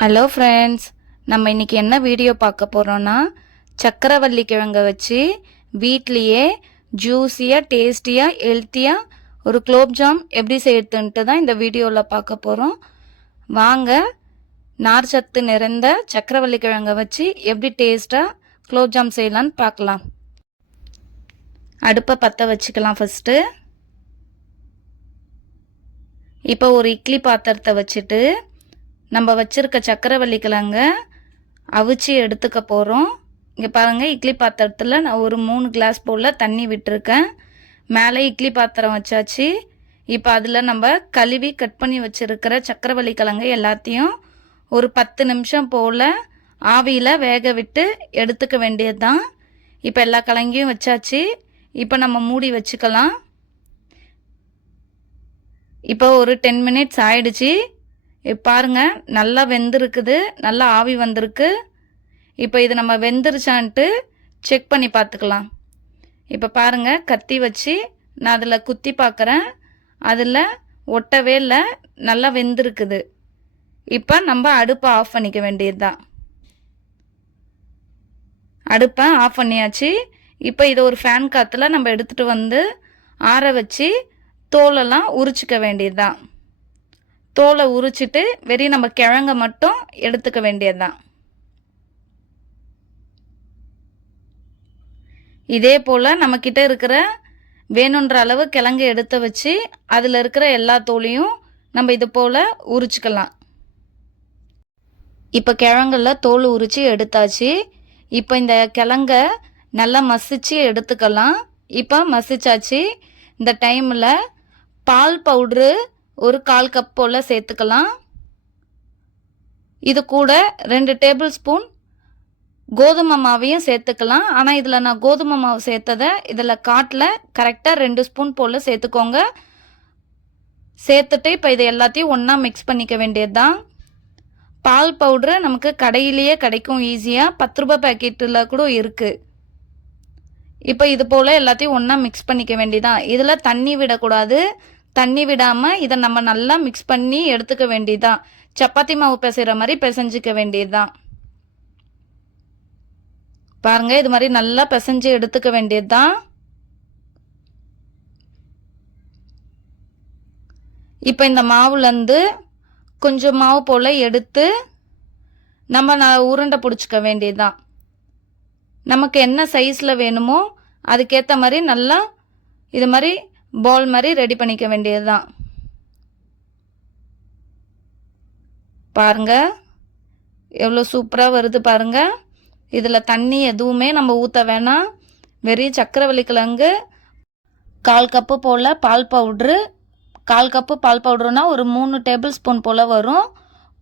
Hello friends, நம்ம இன்றைக்கி என்ன வீடியோ பார்க்க போகிறோன்னா, சக்கரவள்ளி கிழங்கை வச்சு வீட்லேயே ஜூஸியாக, டேஸ்டியாக, ஹெல்த்தியாக ஒரு குலோப்ஜாம் எப்படி செய்யறதுன்ட்டு தான் இந்த வீடியோவில் பார்க்க போகிறோம். வாங்க, நார் சத்து நிறைந்த சக்கரவள்ளி கிழங்கை வச்சு எப்படி டேஸ்ட்டாக குலோப்ஜாம் செய்யலான்னு பார்க்கலாம். அடுப்பை பற்ற வச்சுக்கலாம். ஃபஸ்ட்டு இப்போ ஒரு இட்லி பாத்திரத்தை வச்சுட்டு நம்ம வச்சுருக்க சக்கரவள்ளி கிழங்க அவிச்சு எடுத்துக்க போகிறோம். இங்கே பாருங்கள், இட்லி பாத்திரத்தில் நான் ஒரு 3 கிளாஸ் போல் தண்ணி விட்டுருக்கேன். மேலே இட்லி பாத்திரம் வச்சாச்சு. இப்போ அதில் நம்ம கழுவி கட் பண்ணி வச்சுருக்கிற சக்கரவள்ளி கிழங்கு எல்லாத்தையும் ஒரு 10 நிமிஷம் போல் ஆவியில் வேக விட்டு எடுத்துக்க வேண்டியது தான். இப்போ எல்லா கிழங்கையும் வச்சாச்சு. இப்போ நம்ம மூடி வச்சுக்கலாம். இப்போ ஒரு 10 மினிட்ஸ் ஆயிடுச்சு. பாருங்கள், நல்லா வெந்திருக்குது, நல்லா ஆவி வந்திருக்கு. இப்போ இது நம்ம வெந்துருச்சான்ட்டு செக் பண்ணி பார்த்துக்கலாம். இப்போ பாருங்கள், கத்தி வச்சு நான் அதில் குத்தி பார்க்குறேன். அதில் ஒட்டவே இல்லை, நல்லா வெந்திருக்குது. இப்போ நம்ம அடுப்பை ஆஃப் பண்ணிக்க வேண்டியது தான். அடுப்பை ஆஃப் பண்ணியாச்சு. இப்போ இதை ஒரு ஃபேன் காற்றுல நம்ம எடுத்துகிட்டு வந்து ஆற வச்சு தோலெல்லாம் உரிச்சிக்க வேண்டியது தான். தோலை உரிச்சிட்டு வெறும் நம்ம கிழங்க மட்டும் எடுத்துக்க வேண்டியது தான். இதே போல் நம்மக்கிட்ட இருக்கிற வேணுன்ற அளவு கிழங்கு எடுத்து வச்சு அதில் இருக்கிற எல்லா தோலையும் நம்ம இது போல் உரிச்சிக்கலாம். இப்போ கிழங்குல தோல் உரித்து எடுத்தாச்சு. இப்போ இந்த கிழங்க நல்லா மசிச்சு எடுத்துக்கலாம். இப்போ மசிச்சாச்சு. இந்த டைமில் பால் பவுட்ரு ஒரு 1/4 கப் போல் சேர்த்துக்கலாம். இது கூட 2 டேபிள் ஸ்பூன் கோதுமை மாவையும் சேர்த்துக்கலாம். ஆனால் இதில் நான் கோதுமை மாவு சேர்த்ததை இதில் காட்டில் கரெக்டாக 2 ஸ்பூன் போல் சேர்த்துக்கோங்க. சேர்த்துட்டு இப்போ இதை எல்லாத்தையும் ஒன்றா மிக்ஸ் பண்ணிக்க வேண்டியது தான். பால் பவுட்ரு நமக்கு கடையிலேயே கிடைக்கும் ஈஸியாக. 10 ரூபாய் பேக்கெட்டில் கூட இருக்குது. இப்போ இது போல் எல்லாத்தையும் ஒன்றா மிக்ஸ் பண்ணிக்க வேண்டியதான். இதில் தண்ணி விடக்கூடாது. தண்ணி விடாமல் இதை நம்ம நல்லா மிக்ஸ் பண்ணி எடுத்துக்க வேண்டியதுதான். சப்பாத்தி மாவு பிசைகிற மாதிரி பிசைஞ்சிக்க வேண்டியதுதான். பாருங்கள், இது மாதிரி நல்லா பிசைஞ்சு எடுத்துக்க வேண்டியது தான். இப்போ இந்த மாவுலேருந்து கொஞ்சம் மாவு போல் எடுத்து நம்ம உருண்டை பிடிச்சிக்க வேண்டியதுதான். நமக்கு என்ன சைஸில் வேணுமோ அதுக்கேற்ற மாதிரி நல்லா இது மாதிரி பால் மாதிரி ரெடி பண்ணிக்க வேண்டியது தான். பாருங்கள், எவ்வளோ சூப்பராக வருது பாருங்கள். இதில் தண்ணி எதுவுமே நம்ம ஊற்ற வேணாம். வெறும் சக்கரவள்ளி கிழங்கு 1/4 கப்பு போல் பால் பவுட்ரு. 1/4 கப்பு பால் பவுட்ருனா ஒரு 3 டேபிள் ஸ்பூன் போல் வரும்.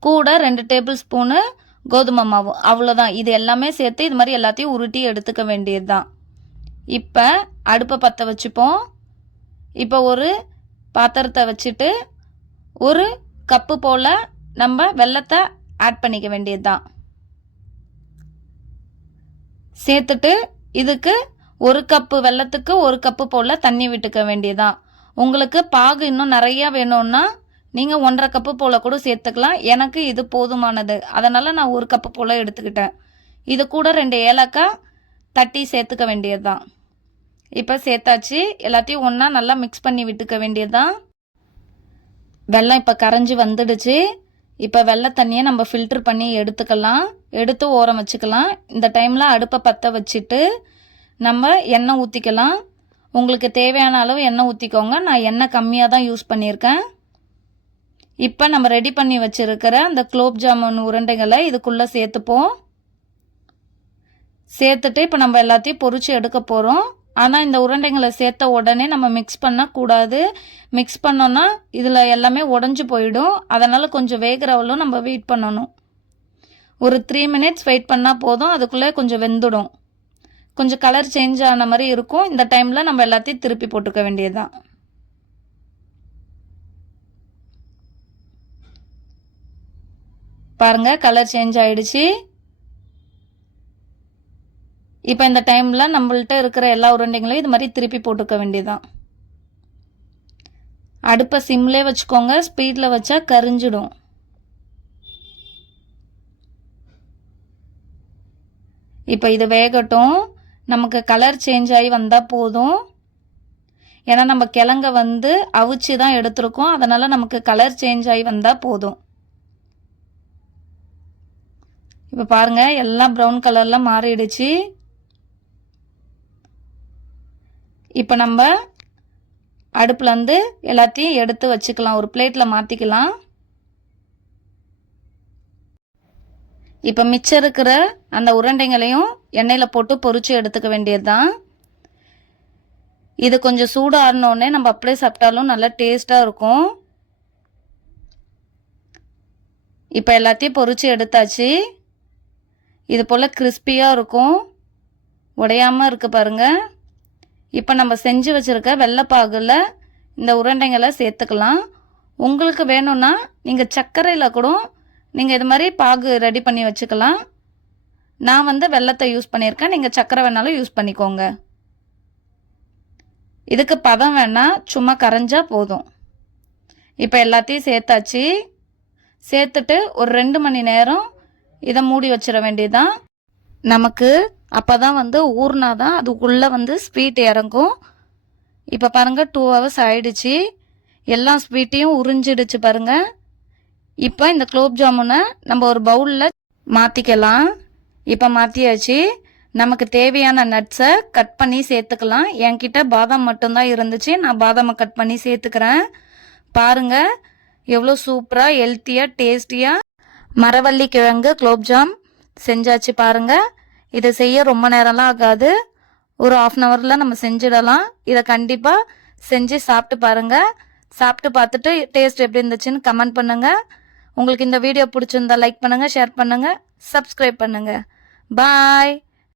கூட 2 டேபிள் ஸ்பூனு கோதுமை மாவு, அவ்வளோதான். இது எல்லாமே சேர்த்து இது மாதிரி எல்லாத்தையும் உருட்டி எடுத்துக்க வேண்டியது தான். இப்போ அடுப்பை பற்ற வச்சுப்போம். இப்போ ஒரு பாத்திரத்தை வச்சுட்டு 1 கப்பு போல் நம்ம வெல்லத்தை ஆட் பண்ணிக்க வேண்டியது தான். சேர்த்துட்டு இதுக்கு 1 கப்பு வெல்லத்துக்கு 1 கப்பு போல் தண்ணி விட்டுக்க வேண்டியதான். உங்களுக்கு பாகு இன்னும் நிறையா வேணும்னா நீங்கள் 1.5 கப்பு போல் கூட சேர்த்துக்கலாம். எனக்கு இது போதுமானது, அதனால் நான் 1 கப்பு போல் எடுத்துக்கிட்டேன். இது கூட 2 ஏலக்காய் தட்டி சேர்த்துக்க வேண்டியது தான். இப்போ சேர்த்தாச்சு. எல்லாத்தையும் ஒன்றா நல்லா மிக்ஸ் பண்ணி விட்டுக்க வேண்டியது தான். வெல்லம் இப்போ கரைஞ்சி வந்துடுச்சு. இப்போ வெள்ளை தண்ணியை நம்ம ஃபில்ட்ரு பண்ணி எடுத்துக்கலாம். எடுத்து ஓரம் வச்சுக்கலாம். இந்த டைமில் அடுப்பை பற்ற வச்சுட்டு நம்ம எண்ணெய் ஊற்றிக்கலாம். உங்களுக்கு தேவையான அளவு எண்ணெய் ஊற்றிக்கோங்க. நான் எண்ணெய் கம்மியாக தான் யூஸ் பண்ணியிருக்கேன். இப்போ நம்ம ரெடி பண்ணி வச்சுருக்கிற அந்த குலோப் ஜாமுன் உருண்டைகளை இதுக்குள்ளே சேர்த்துப்போம். சேர்த்துட்டு இப்போ நம்ம எல்லாத்தையும் பொரிச்சு எடுக்க போகிறோம். ஆனால் இந்த உருண்டைங்களை சேர்த்த உடனே நம்ம மிக்ஸ் பண்ணக்கூடாது. மிக்ஸ் பண்ணோன்னா இதில் எல்லாமே உடஞ்சி போயிடும். அதனால் கொஞ்சம் வேகிறவளும் நம்ம வெயிட் பண்ணணும். ஒரு 3 மினிட்ஸ் வெயிட் பண்ணால் போதும். அதுக்குள்ளே கொஞ்சம் வெந்துடும். கொஞ்சம் கலர் சேஞ்ச் ஆன மாதிரி இருக்கும். இந்த டைமில் நம்ம எல்லாத்தையும் திருப்பி போட்டுக்க வேண்டியது தான். பாருங்கள், கலர் சேஞ்ச் ஆகிடுச்சு. இப்போ இந்த டைமில் நம்மள்ட்ட இருக்கிற எல்லா உருண்டைங்களையும் இது மாதிரி திருப்பி போட்டுக்க வேண்டியதான். அடுப்பை சிம்லே வச்சுக்கோங்க. ஸ்பீடில் வச்சா கரிஞ்சிடும். இப்போ இது வேகட்டும். நமக்கு கலர் சேஞ்ச் ஆகி வந்தால் போதும். ஏன்னா நம்ம கிழங்க வந்து அவிச்சு தான் எடுத்துருக்கோம், அதனால் நமக்கு கலர் சேஞ்ச் ஆகி வந்தால் போதும். இப்போ பாருங்கள், எல்லாம் ப்ரௌன் கலரில் மாறிடுச்சு. இப்போ நம்ம அடுப்புலேருந்து எல்லாத்தையும் எடுத்து வச்சுக்கலாம், ஒரு பிளேட்டில் மாற்றிக்கலாம். இப்போ மிச்சம் இருக்கிற அந்த உருண்டைங்களையும் எண்ணெயில் போட்டு பொரிச்சு எடுத்துக்க வேண்டியது தான். இது கொஞ்சம் சூடாறினோடனே நம்ம அப்படியே சாப்பிட்டாலும் நல்லா டேஸ்ட்டாக இருக்கும். இப்போ எல்லாத்தையும் பொரிச்சு எடுத்தாச்சு. இது போல் கிறிஸ்பியாக இருக்கும், உடையாமல் இருக்குது பாருங்கள். இப்போ நம்ம செஞ்சு வச்சுருக்க வெள்ளைப்பாகில் இந்த உருண்டைங்களை சேர்த்துக்கலாம். உங்களுக்கு வேணும்னா நீங்கள் சர்க்கரையில் கூட நீங்கள் இது மாதிரி பாகு ரெடி பண்ணி வச்சுக்கலாம். நான் வந்து வெல்லத்தை யூஸ் பண்ணியிருக்கேன், நீங்கள் சர்க்கரை வேணாலும் யூஸ் பண்ணிக்கோங்க. இதுக்கு பதம் வேணால் சும்மா கரைஞ்சா போதும். இப்போ எல்லாத்தையும் சேர்த்தாச்சு. சேர்த்துட்டு ஒரு 2 மணி நேரம் இதை மூடி வச்சிட வேண்டியதுதான். நமக்கு அப்போ தான் வந்து ஊறினா தான் அதுக்குள்ளே வந்து ஸ்வீட் இறங்கும். இப்போ பாருங்கள் 2 hours ஆயிடுச்சு. எல்லா ஸ்வீட்டையும் உறிஞ்சிடுச்சு பாருங்கள். இப்போ இந்த குலோப் ஜாமுனை நம்ம ஒரு பவுலில் மாற்றிக்கலாம். இப்போ மாற்றியாச்சு. நமக்கு தேவையான நட்ஸை கட் பண்ணி சேர்த்துக்கலாம். என்கிட்ட பாதாம் மட்டும்தான் இருந்துச்சு, நான் பாதாமை கட் பண்ணி சேர்த்துக்கிறேன். பாருங்கள் எவ்வளோ சூப்பராக ஹெல்த்தியாக டேஸ்டியாக மரவள்ளி கிழங்கு குலோப்ஜாம் செஞ்சாச்சு பாருங்கள். இதை செய்ய ரொம்ப நேரம்லாம் ஆகாது, ஒரு 1/2 hour நம்ம செஞ்சிடலாம். இதை கண்டிப்பாக செஞ்சு சாப்பிட்டு பாருங்கள். சாப்பிட்டு பார்த்துட்டு டேஸ்ட் எப்படி இருந்துச்சுன்னு கமெண்ட் பண்ணுங்கள். உங்களுக்கு இந்த வீடியோ பிடிச்சிருந்தா லைக் பண்ணுங்கள், ஷேர் பண்ணுங்கள், சப்ஸ்கிரைப் பண்ணுங்கள். பாய்.